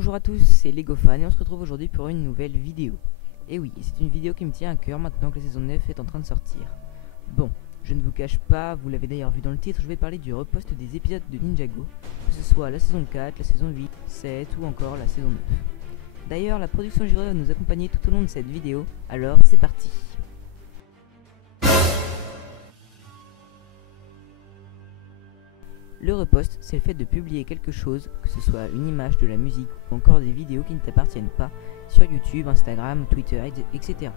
Bonjour à tous, c'est LegoFan et on se retrouve aujourd'hui pour une nouvelle vidéo. Et oui, c'est une vidéo qui me tient à cœur maintenant que la saison 9 est en train de sortir. Bon, je ne vous cache pas, vous l'avez d'ailleurs vu dans le titre, je vais parler du repost des épisodes de Ninjago, que ce soit la saison 4, la saison 8, 7 ou encore la saison 9. D'ailleurs, la production Givré va nous accompagner tout au long de cette vidéo, alors c'est parti. Le repost, c'est le fait de publier quelque chose, que ce soit une image, de la musique ou encore des vidéos qui ne t'appartiennent pas, sur YouTube, Instagram, Twitter, etc.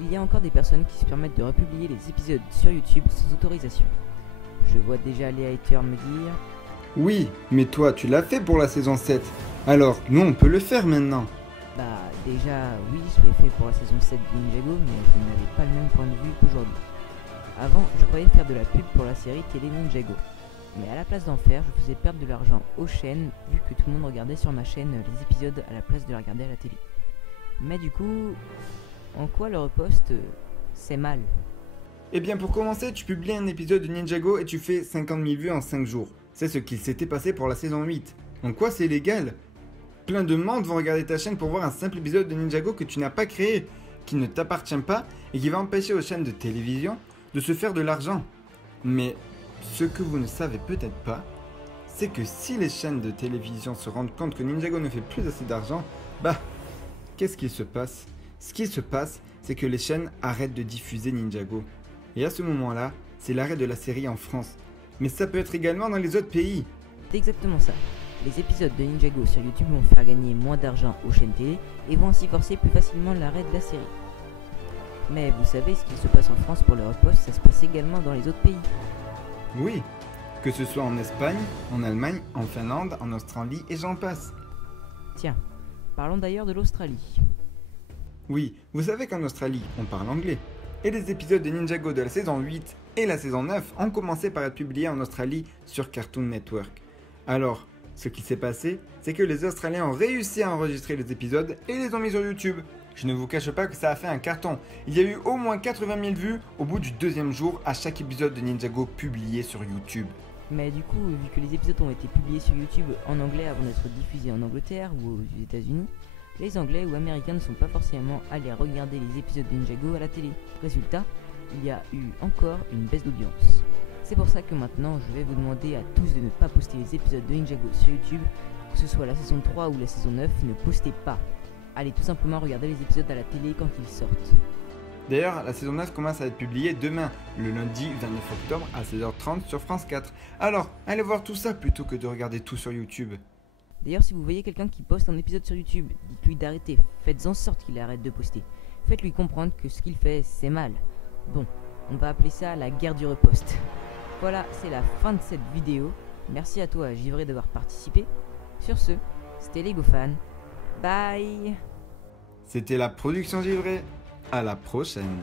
Il y a encore des personnes qui se permettent de republier les épisodes sur YouTube sans autorisation. Je vois déjà les haters me dire... Oui, mais toi tu l'as fait pour la saison 7, alors nous on peut le faire maintenant. Bah déjà oui, je l'ai fait pour la saison 7 de Ninjago, mais je n'avais pas le même point de vue qu'aujourd'hui. Avant, je croyais faire de la pub pour la série télé Ninjago. Mais à la place d'en faire, je faisais perdre de l'argent aux chaînes, vu que tout le monde regardait sur ma chaîne les épisodes à la place de les regarder à la télé. Mais du coup, en quoi le repost, c'est mal? Eh bien pour commencer, tu publies un épisode de Ninjago et tu fais 50 000 vues en 5 jours. C'est ce qu'il s'était passé pour la saison 8. Donc quoi, c'est légal? Plein de monde vont regarder ta chaîne pour voir un simple épisode de Ninjago que tu n'as pas créé, qui ne t'appartient pas et qui va empêcher aux chaînes de télévision de se faire de l'argent. Mais ce que vous ne savez peut-être pas, c'est que si les chaînes de télévision se rendent compte que Ninjago ne fait plus assez d'argent, bah, qu'est-ce qui se passe? Ce qui se passe, c'est que les chaînes arrêtent de diffuser Ninjago. Et à ce moment-là, c'est l'arrêt de la série en France. Mais ça peut être également dans les autres pays. C'est exactement ça. Les épisodes de Ninjago sur YouTube vont faire gagner moins d'argent aux chaînes télé et vont ainsi forcer plus facilement l'arrêt de la série. Mais vous savez, ce qui se passe en France pour le repost, ça se passe également dans les autres pays. Oui, que ce soit en Espagne, en Allemagne, en Finlande, en Australie et j'en passe. Tiens, parlons d'ailleurs de l'Australie. Oui, vous savez qu'en Australie, on parle anglais. Et les épisodes de Ninjago de la saison 8 et la saison 9 ont commencé par être publiés en Australie sur Cartoon Network. Alors, ce qui s'est passé, c'est que les Australiens ont réussi à enregistrer les épisodes et les ont mis sur YouTube. Je ne vous cache pas que ça a fait un carton. Il y a eu au moins 80 000 vues au bout du deuxième jour à chaque épisode de Ninjago publié sur YouTube. Mais du coup, vu que les épisodes ont été publiés sur YouTube en anglais avant d'être diffusés en Angleterre ou aux États-Unis, les Anglais ou Américains ne sont pas forcément allés regarder les épisodes de Ninjago à la télé. Résultat, il y a eu encore une baisse d'audience. C'est pour ça que maintenant, je vais vous demander à tous de ne pas poster les épisodes de Ninjago sur YouTube, que ce soit la saison 3 ou la saison 9, ne postez pas. Allez tout simplement regarder les épisodes à la télé quand ils sortent. D'ailleurs, la saison 9 commence à être publiée demain, le lundi 29 octobre à 16h30 sur France 4. Alors, allez voir tout ça plutôt que de regarder tout sur YouTube. D'ailleurs, si vous voyez quelqu'un qui poste un épisode sur YouTube, dites-lui d'arrêter, faites en sorte qu'il arrête de poster. Faites-lui comprendre que ce qu'il fait, c'est mal. Bon, on va appeler ça la guerre du repost. Voilà, c'est la fin de cette vidéo. Merci à toi, Givré, d'avoir participé. Sur ce, c'était LegoFan. Bye. C'était la production Givré. À la prochaine.